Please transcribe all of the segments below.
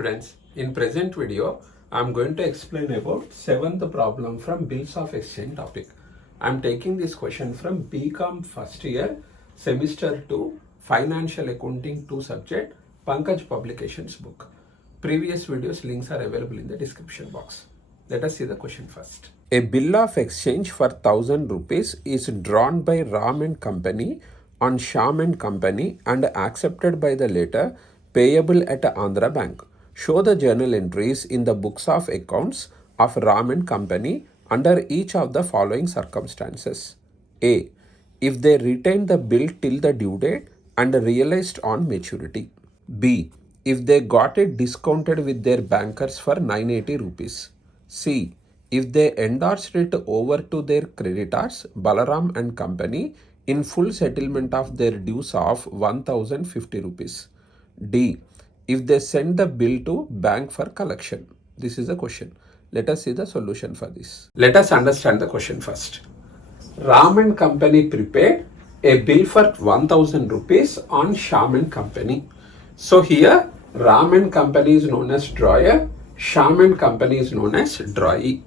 students, in present video I am going to explain about 7th problem from bills of exchange topic. I am taking this question from BCom first year semester 2 financial accounting 2 subject Pankaj publications book. Previous videos links are available in the description box. Let us see the question first. A bill of exchange for 1000 rupees is drawn by Ram and Company on Shyam and Company and accepted by the latter payable at Andhra Bank. Show the journal entries in the books of accounts of Ram and Company under each of the following circumstances. A. If they retained the bill till the due date and realized on maturity. B. If they got it discounted with their bankers for 980 rupees. C. If they endorsed it over to their creditors, Balaram and Company, in full settlement of their dues of 1050 rupees. D. If they send the bill to bank for collection. This is the question. Let us see the solution for this. Let us understand the question first. Ram and Company prepared a bill for 1000 rupees on Shyam and Company. So here Ram and Company is known as drawer, Shyam and Company is known as drawee.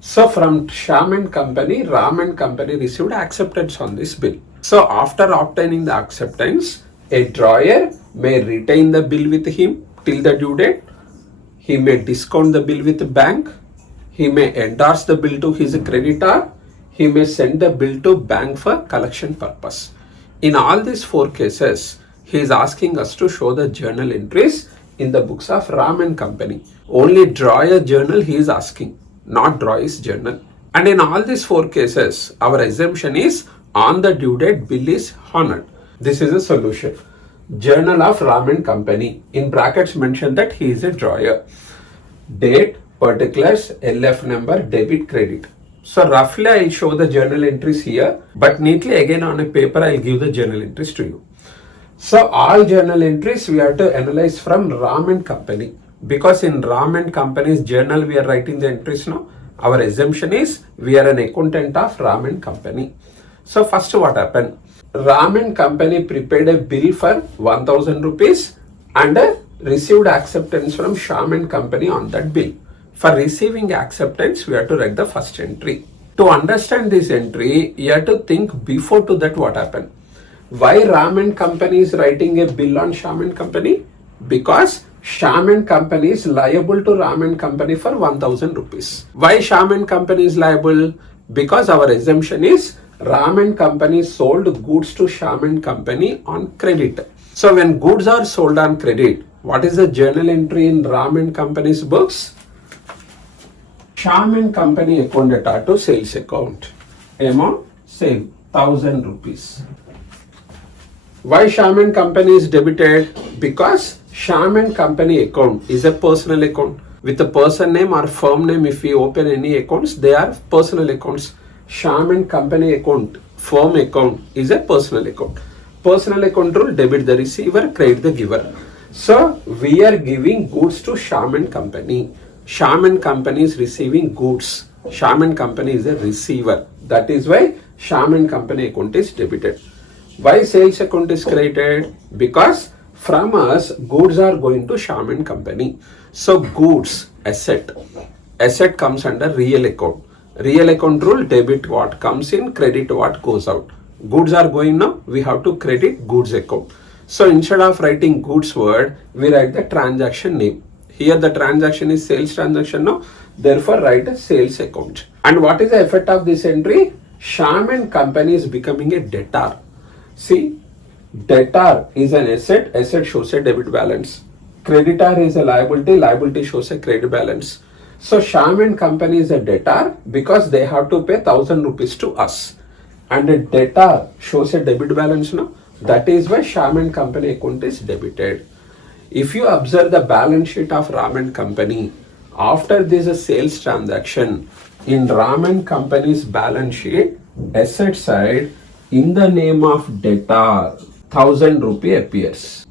So from Shyam and Company, Ram and Company received acceptance on this bill. So after obtaining the acceptance, a drawer may retain the bill with him till the due date. He may discount the bill with the bank. He may endorse the bill to his creditor. He may send the bill to bank for collection purpose. In all these 4 cases, he is asking us to show the journal entries in the books of Ram and Company. Only drawer journal he is asking, not drawee's journal. And in all these 4 cases, our assumption is on the due date bill is honored. This is a solution. Journal of Ram and Company. In brackets mention that he is a drawer. Date, particulars, LF number, debit, credit. So roughly I will show the journal entries here, but neatly again on a paper I will give the journal entries to you. So all journal entries we have to analyze from Ram and Company. Because in Ram and Company's journal we are writing the entries now. Our assumption is we are an accountant of Ram and Company. So first what happened? Ram and Company prepared a bill for 1000 rupees and received acceptance from Shyam and Company on that bill. For receiving acceptance, we have to write the first entry. To understand this entry, you have to think before to that what happened. Why Ram and Company is writing a bill on Shyam and Company? Because Shyam and Company is liable to Ram and Company for 1000 rupees. Why Shyam and Company is liable? Because our assumption is Ram and Company sold goods to Shyam and Company on credit. So when goods are sold on credit, what is the journal entry in Ram and Company's books? Shyam and Company account data to sales account. Amount sale 1000 rupees. Why Shyam and Company is debited? Because Shyam and Company account is a personal account. With a person name or firm name, if we open any accounts, they are personal accounts. Shyam and Company account, firm account is a personal account. Personal account rule, debit the receiver, credit the giver. So we are giving goods to Shyam and Company. Shyam and Company is receiving goods. Shyam and Company is a receiver. That is why Shyam and Company account is debited. Why sales account is credited? Because from us goods are going to Shyam and Company. So goods, asset. Asset comes under real account. Real account rule, debit what comes in, credit what goes out. Goods are going now, we have to credit goods account. So instead of writing goods word, we write the transaction name. Here the transaction is sales transaction now, therefore write a sales account. And what is the effect of this entry? Shyam and Company is becoming a debtor. See, debtor is an asset, asset shows a debit balance. Creditor is a liability, liability shows a credit balance. So Shyam and Company is a debtor because they have to pay 1000 rupees to us. And a debtor shows a debit balance now. That is why Shyam and Company account is debited. If you observe the balance sheet of Ram and Company, after this sales transaction, in Ram and Company's balance sheet, asset side, in the name of debtor, 1000 rupee appears.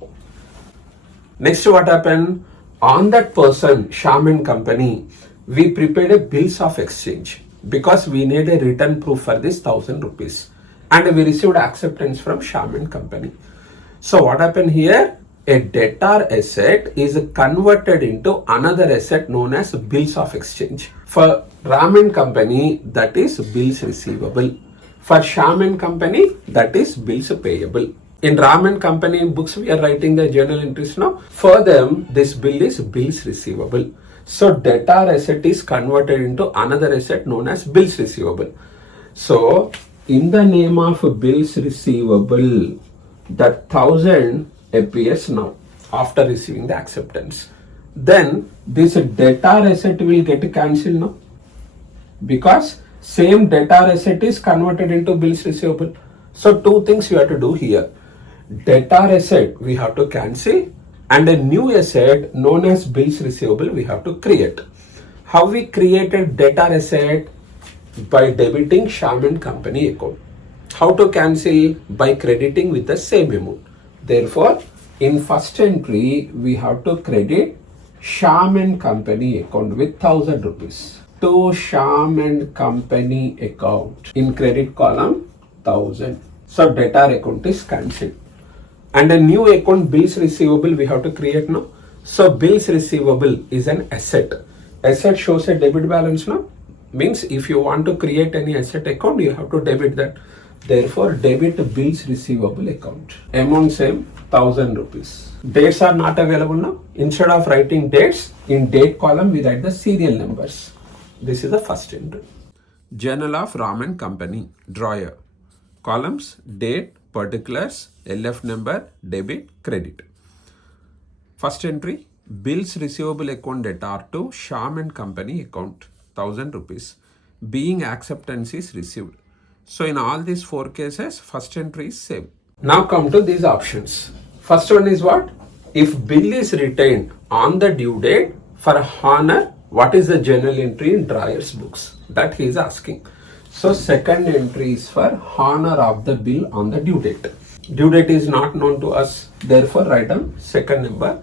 Next what happened? On that person, Shyam and Company, we prepared a bills of exchange because we need a written proof for this 1000 rupees. And we received acceptance from Shyam and Company. So what happened here? a debtor asset is converted into another asset known as bills of exchange. For Ram and Company, that is bills receivable. For Shyam and Company, that is bills payable. In Ram and Company books, we are writing the journal entries now. For them, this bill is bills receivable. So debtor asset is converted into another asset known as bills receivable. So in the name of bills receivable, that 1000 appears now after receiving the acceptance. Then this debtor asset will get cancelled now, because same debtor asset is converted into bills receivable. So two things you have to do here. Debtor asset we have to cancel, and a new asset known as bills receivable we have to create. How we created debtor asset? By debiting Shyam and Company account. How to cancel? By crediting with the same amount. Therefore, in first entry, we have to credit Shyam and Company account with 1000 rupees to Shyam and Company account. In credit column, 1000. So debtor account is cancelled. And a new account, bills receivable, we have to create now. So bills receivable is an asset. Asset shows a debit balance now. Means if you want to create any asset account, you have to debit that. Therefore, debit bills receivable account. Amount same, 1000 rupees. Dates are not available now. Instead of writing dates, in date column, we write the serial numbers. This is the first entry. Journal of Ram and Company, drawer. Columns, date, particulars, LF number, debit, credit. First entry, bills receivable account debtor to Shyam and Company account, 1000 rupees. Being acceptance is received. So in all these four cases, first entry is same. Now come to these options. First one is what? If bill is retained on the due date for honor, what is the journal entry in drawer's books? That he is asking. So second entry is for honor of the bill on the due date. Due date is not known to us. Therefore, write down second number.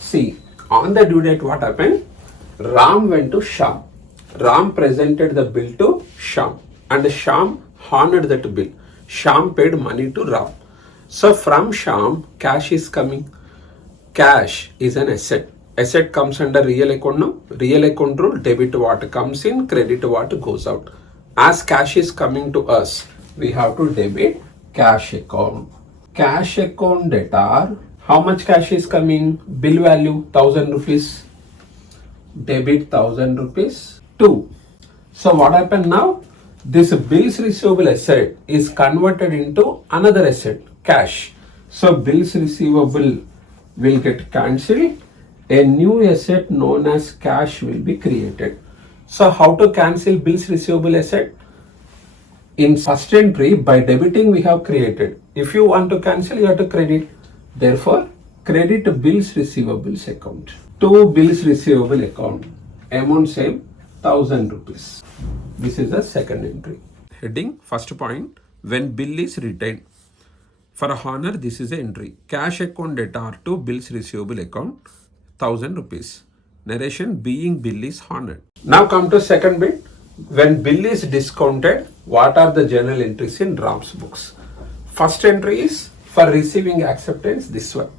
See, on the due date what happened? Ram went to Shyam. Ram presented the bill to Shyam, and Shyam honored that bill. Shyam paid money to Ram. So from Shyam, cash is coming. Cash is an asset. Asset comes under real account now. Real account rule, debit what comes in, credit what goes out. As cash is coming to us, we have to debit cash account. Cash account debtor, how much cash is coming? Bill value 1000 rupees. Debit 1000 rupees. 2. So what happened now? This bills receivable asset is converted into another asset, cash. So bills receivable will get cancelled. A new asset known as cash will be created. So how to cancel bills receivable asset? In first entry, by debiting we have created. If you want to cancel, you have to credit. Therefore, credit bills receivables account. To bills receivable account. Amount same, 1000 rupees. This is the second entry. Heading, first point, when bill is retained. For a honor, this is the entry. Cash account debtor to bills receivable account, 1000 rupees. Narration, being bill is honored. Now come to second bit. When bill is discounted, what are the journal entries in Ram's books? First entry is for receiving acceptance, this one.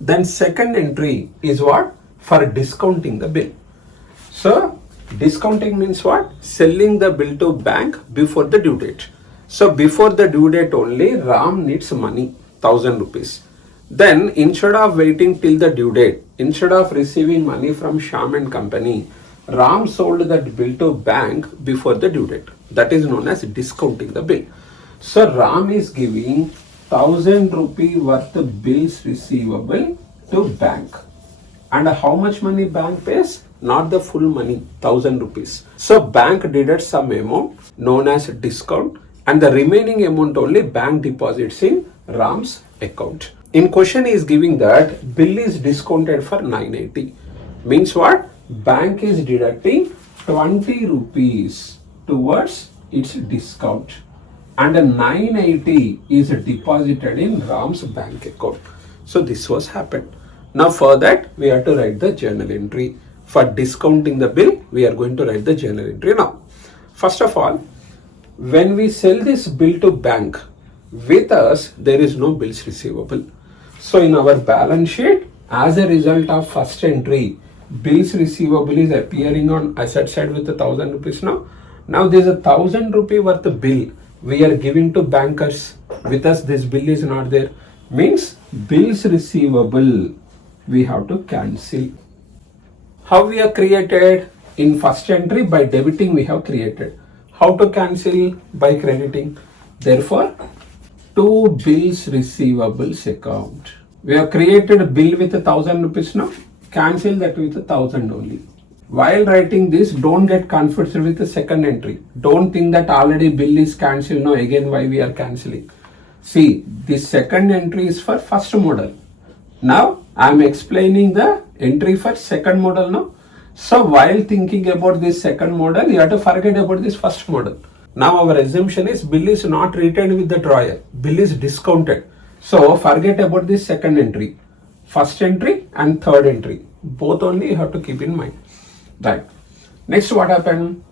Then second entry is what? For discounting the bill. So discounting means what? Selling the bill to bank before the due date. So before the due date only, Ram needs money, 1000 rupees. Then instead of waiting till the due date, instead of receiving money from Shyam and Company, Ram sold that bill to bank before the due date. That is known as discounting the bill. So Ram is giving 1000 rupee worth of bills receivable to bank. And how much money bank pays? Not the full money, 1000 rupees. So bank deducts some amount known as discount, and the remaining amount only bank deposits in Ram's account. In question is giving that bill is discounted for 980. Means what? Bank is deducting 20 rupees towards its discount, and 980 is deposited in Ram's bank account. So this was happened. Now for that we have to write the journal entry. For discounting the bill, we are going to write the journal entry now. First of all, when we sell this bill to bank, with us there is no bills receivable. So in our balance sheet, as a result of first entry, bills receivable is appearing on asset side with 1,000 rupees now. Now there is 1,000 rupee worth of bill we are giving to bankers. With us this bill is not there. Means bills receivable we have to cancel. How we are created? In first entry by debiting we have created. How to cancel? By crediting. Therefore, to bills receivables account. We have created a bill with 1,000 rupees now. Cancel that with 1,000 only. While writing this, don't get confused with the second entry. Don't think that already bill is cancelled now. Again, why we are cancelling? See, this second entry is for first model. Now, I am explaining the entry for second model now. So, while thinking about this second model, you have to forget about this first model. Now, our assumption is bill is not retained with the drawer. Bill is discounted. So, forget about this second entry. First entry and third entry. Both only you have to keep in mind. Right. Next, what happened?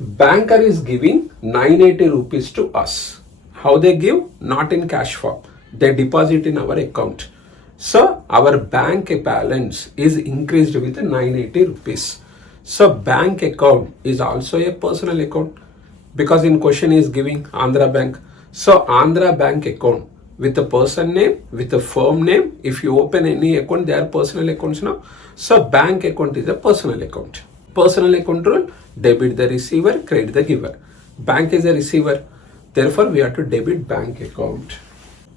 Banker is giving 980 rupees to us. How they give? Not in cash form. They deposit in our account. So our bank balance is increased with 980 rupees. So bank account is also a personal account because in question is giving Andhra Bank. So Andhra Bank account with the person name, with the firm name. If you open any account, they are personal accounts now. So bank account is a personal account. Personal account rule, debit the receiver, credit the giver. Bank is a receiver. Therefore, we have to debit bank account.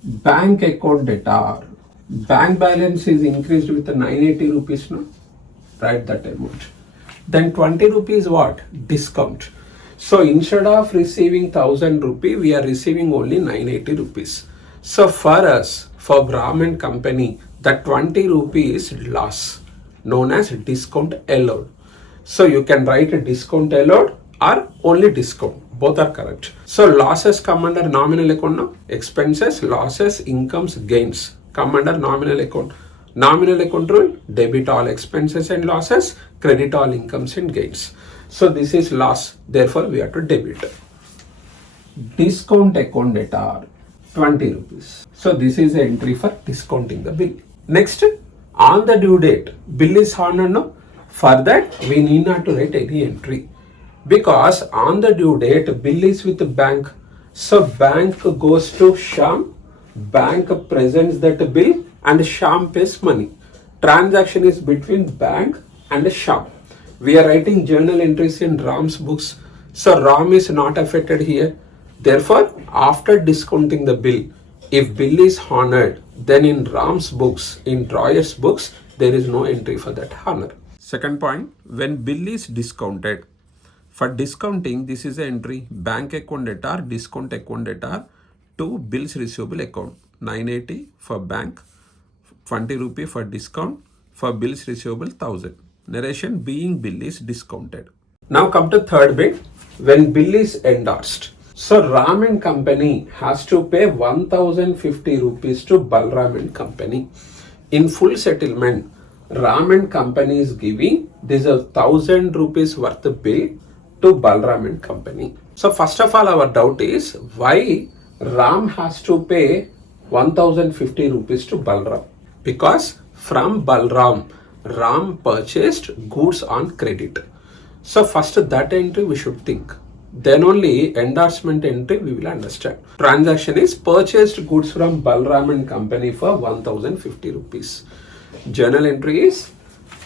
Bank account data. Bank balance is increased with the 980 rupees now. Write that amount. Then 20 rupees what? Discount. So instead of receiving 1,000 rupee, we are receiving only 980 rupees. So for us, for Brahman company, that 20 rupees loss known as discount allowed. So you can write a discount allowed or only discount. Both are correct. So losses come under nominal account now. Expenses, losses, incomes, gains come under nominal account. Nominal account rule, debit all expenses and losses, credit all incomes and gains. So this is loss. Therefore, we have to debit. Discount account data, 20 rupees. So this is the entry for discounting the bill. Next, on the due date, bill is honored now. For that, we need not to write any entry. Because on the due date, bill is with the bank. So bank goes to Sham. Bank presents that bill and Sham pays money. Transaction is between bank and Sham. We are writing journal entries in Ram's books. So Ram is not affected here. Therefore, after discounting the bill, if bill is honored, then in Ram's books, in drawer's books, there is no entry for that honor. Second point, when bill is discounted, for discounting, this is the entry, bank account data, discount account data to bills receivable account. 980 for bank, 20 rupee for discount, for bills receivable 1000. Narration being bill is discounted. Now come to third bit, when bill is endorsed. So Ram and Company has to pay 1050 rupees to Balram and Company. In full settlement, Ram and Company is giving this 1000 rupees worth of bill to Balram and Company. So first of all, our doubt is why Ram has to pay 1050 rupees to Balram. Because from Balram, Ram purchased goods on credit. So first that entry we should think. Then only endorsement entry we will understand. Transaction is purchased goods from Balram and Company for 1050 rupees. Journal entry is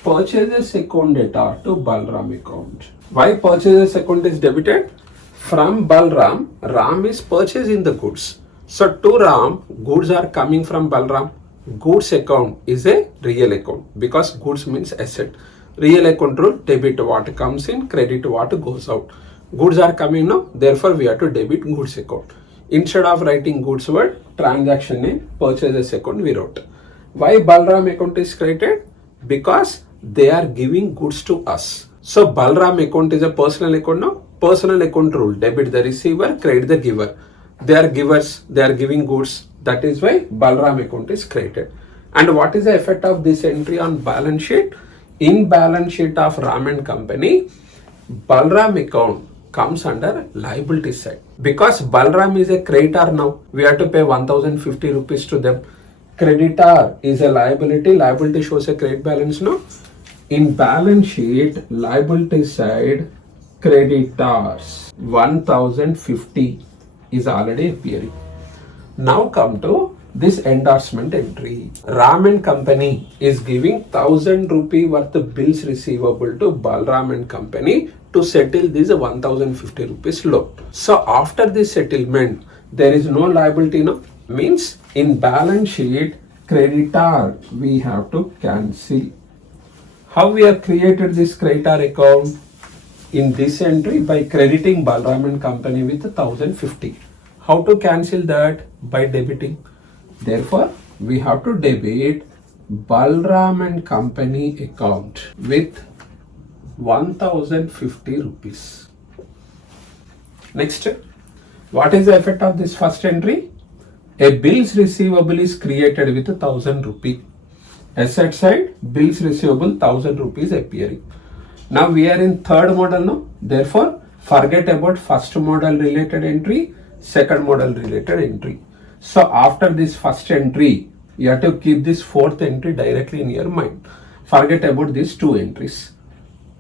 purchases account data to Balram account. Why purchases account is debited? From Balram, Ram is purchasing the goods. So to Ram, goods are coming from Balram. Goods account is a real account because goods means asset. Real account rule, debit what comes in, credit what goes out. Goods are coming now, therefore we have to debit goods account. Instead of writing goods word, transaction name, purchases account we wrote. Why Balram account is created? Because they are giving goods to us. So Balram account is a personal account now. Personal account rule, debit the receiver, credit the giver. They are givers, they are giving goods. That is why Balram account is created. And what is the effect of this entry on balance sheet? In balance sheet of Ram and Company, Balram account comes under liability side. Because Balram is a creditor now, we have to pay 1050 rupees to them. Creditor is a liability. Liability shows a credit balance, no? In balance sheet, liability side, creditors 1050 is already appearing. Now come to this endorsement entry. Ram and Company is giving 1000 rupee worth of bills receivable to Balram and Company to settle this 1050 rupees loan. So after this settlement, there is no liability now. Means in balance sheet, creditor we have to cancel. How we have created this creditor account? In this entry by crediting Balram and Company with 1050. How to cancel that? By debiting. Therefore, we have to debit Balram and Company account with 1050 rupees. Next, what is the effect of this first entry? A bills receivable is created with 1000 rupee. Asset side, bills receivable 1000 rupees appearing. Now we are in third model now. Therefore, forget about first model related entry, second model related entry. So after this first entry, you have to keep this fourth entry directly in your mind. Forget about these two entries.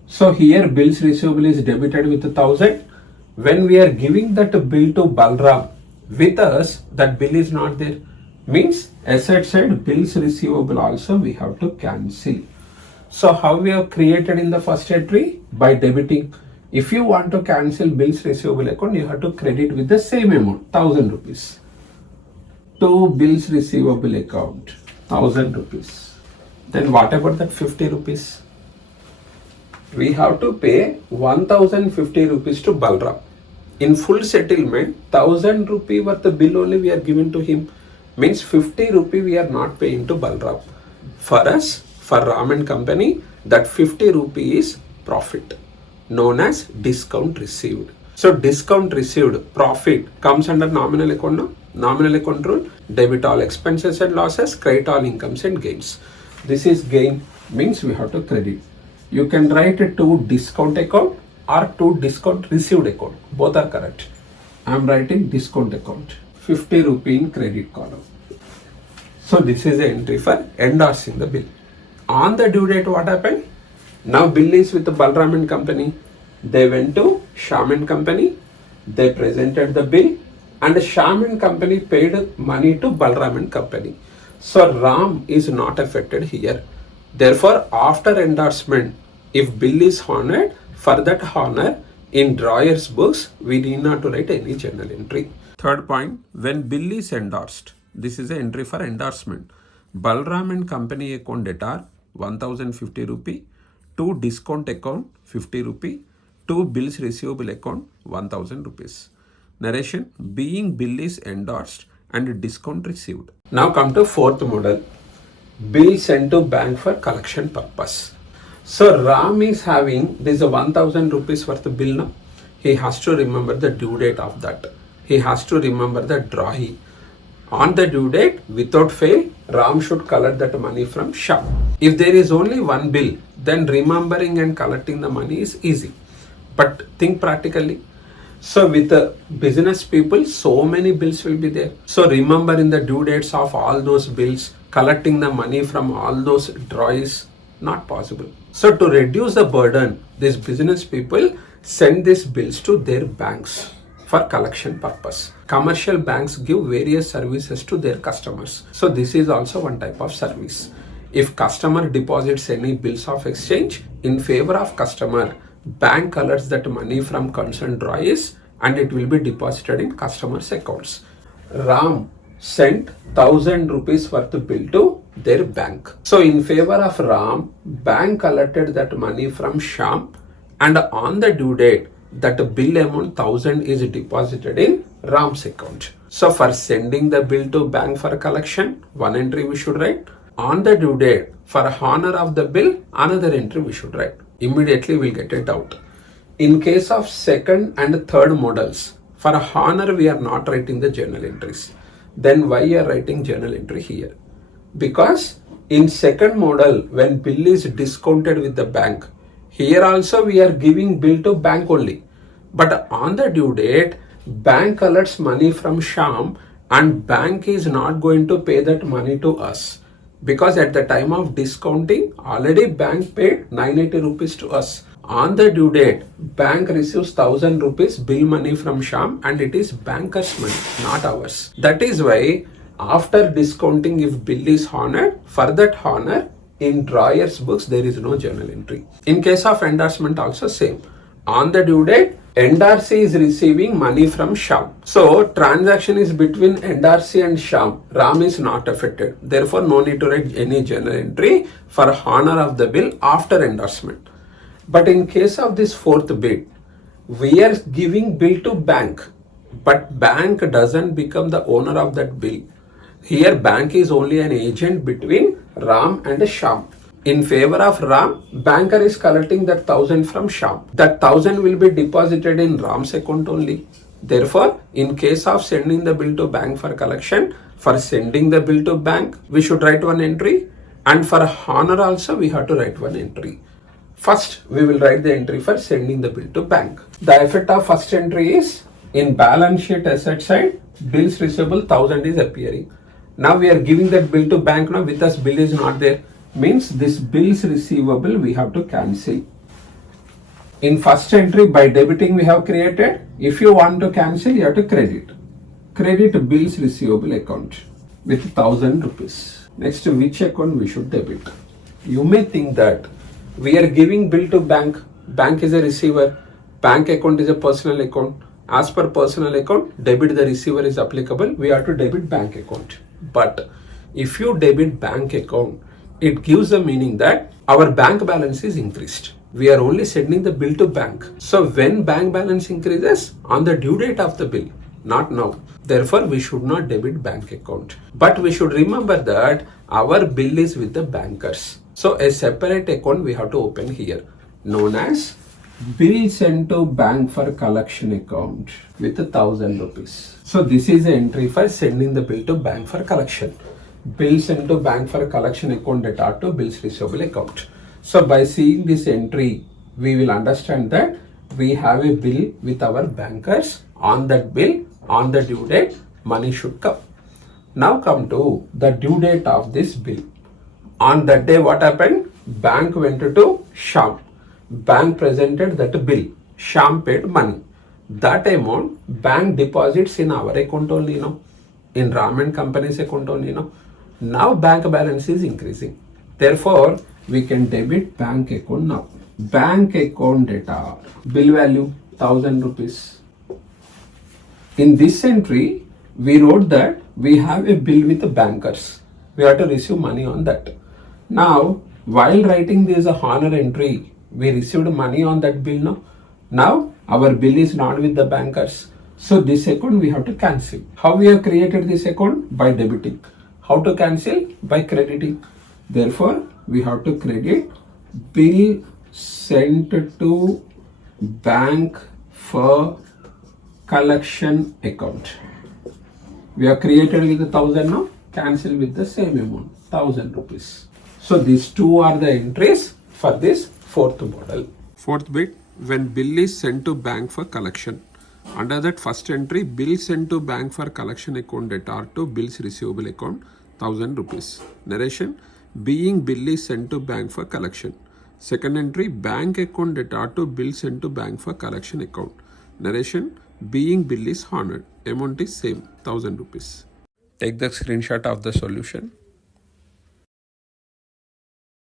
So here bills receivable is debited with 1000. When we are giving that bill to Balram, with us that bill is not there. Means asset side bills receivable also we have to cancel. So how we have created in the first entry? By debiting. If you want to cancel bills receivable account, you have to credit with the same amount, 1000 rupees. To bills receivable account, 1000 rupees. Then what about that 50 rupees? We have to pay 1050 rupees to Balram. In full settlement, 1000 rupee worth the bill only we are giving to him. Means 50 rupee we are not paying to Balram. For us, for Ram and Company, that 50 rupee is profit, known as discount received. So discount received, profit comes under nominal account now. Nominal account rule, debit all expenses and losses, credit all incomes and gains. This is gain, means we have to credit. You can write it to discount account or to discount received account. Both are correct. I am writing discount account, 50 rupee in credit column. So this is the entry for endorsing the bill. On the due date, what happened? Now bill is with the Balram and Company. They went to Shyam and Company. They presented the bill and Shyam and Company paid money to Balram and Company. So Ram is not affected here. Therefore, after endorsement, if bill is honored, for that honor, in drawer's books, we need not to write any journal entry. Third point, when bill is endorsed, this is an entry for endorsement. Balram and Company account debtor 1050 rupee, to discount account 50 rupee, to bills receivable account 1000 rupees. Narration, being bill is endorsed and discount received. Now come to fourth model, bill sent to bank for collection purpose. So Ram is having this 1000 rupees worth of bill now. He has to remember the due date of that. He has to remember the drawee. On the due date, without fail, Ram should collect that money from Shyam. If there is only one bill, then remembering and collecting the money is easy. But think practically. So with the business people, so many bills will be there. So remembering the due dates of all those bills, collecting the money from all those drawees, not possible. So to reduce the burden, these business people send these bills to their banks for collection purpose. Commercial banks give various services to their customers. So this is also one type of service. If customer deposits any bills of exchange in favor of customer, bank collects that money from concerned drawees and it will be deposited in customers' accounts. Ram sent 1000 rupees worth of bill to their bank. So in favor of Ram, bank collected that money from Shyam and on the due date, that bill amount 1000 is deposited in Ram's account. So for sending the bill to bank for collection, one entry we should write. On the due date, for honor of the bill, another entry we should write. Immediately we'll get it out. In case of second and third models, for honor we are not writing the journal entries. Then why you are writing journal entry here? Because in second model, when bill is discounted with the bank, here also we are giving bill to bank only. But on the due date, bank collects money from Shyam and bank is not going to pay that money to us, because at the time of discounting already bank paid 980 rupees to us. On the due date, bank receives 1000 rupees bill money from Sham, and it is banker's money, not ours. That is why after discounting, if bill is honored, for that honor in drawer's books there is no journal entry. In case of endorsement also same. On the due date, NRC is receiving money from Sham. So transaction is between NRC and Sham. Ram is not affected. Therefore, no need to write any journal entry for honor of the bill after endorsement. But in case of this fourth bid, we are giving bill to bank, but bank doesn't become the owner of that bill. Here bank is only an agent between Ram and Sham. In favor of Ram, banker is collecting that 1000 from Sham. That 1000 will be deposited in Ram's account only. Therefore, in case of sending the bill to bank for collection, for sending the bill to bank, we should write one entry, and for honor also we have to write one entry. First, we will write the entry for sending the bill to bank. The effect of first entry is, in balance sheet asset side, bills receivable 1000 is appearing. Now we are giving that bill to bank. Now with us bill is not there. Means this bills receivable we have to cancel. In first entry by debiting we have created. If you want to cancel, you have to credit. Credit bills receivable account with 1000 rupees. Next, which account we should debit? You may think that we are giving bill to bank. Bank is a receiver. Bank account is a personal account. As per personal account, debit the receiver is applicable. We have to debit bank account. But if you debit bank account, it gives the meaning that our bank balance is increased. We are only sending the bill to bank. So when bank balance increases, on the due date of the bill, not now. Therefore, we should not debit bank account. But we should remember that our bill is with the bankers. So a separate account we have to open here, known as bill sent to bank for collection account with 1000 rupees. So this is the entry for sending the bill to bank for collection. Bill sent to bank for collection account data to bills receivable account. So by seeing this entry, we will understand that we have a bill with our bankers. On that bill, on the due date, money should come. Now come to the due date of this bill. On that day, what happened? Bank went to Sham. Bank presented that bill. Sham paid money. That amount bank deposits in our account only, in Ram and Company's account only, Now bank balance is increasing. Therefore, we can debit bank account now. Bank account data, bill value 1000 rupees. In this entry, we wrote that we have a bill with the bankers. We have to receive money on that. Now, while writing this honor entry, we received money on that bill now. Now, our bill is not with the bankers. So this account we have to cancel. How we have created this account? By debiting. How to cancel? By crediting. Therefore, we have to credit bill sent to bank for collection account. We have created with 1000 now. Cancel with the same amount, 1000 rupees. So these two are the entries for this fourth model. Fourth bit, when bill is sent to bank for collection. Under that first entry, bill sent to bank for collection account data to bills receivable account 1000 rupees. Narration, being bill is sent to bank for collection. Second entry, bank account data to bill sent to bank for collection account. Narration, being bill is honored. Amount is same, 1000 rupees. Take the screenshot of the solution.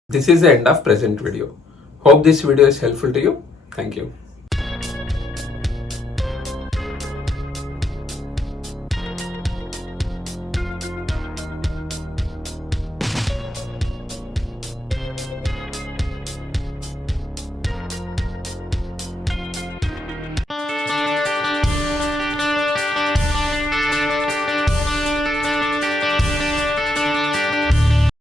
This is the end of present video. Hope this video is helpful to you. Thank you.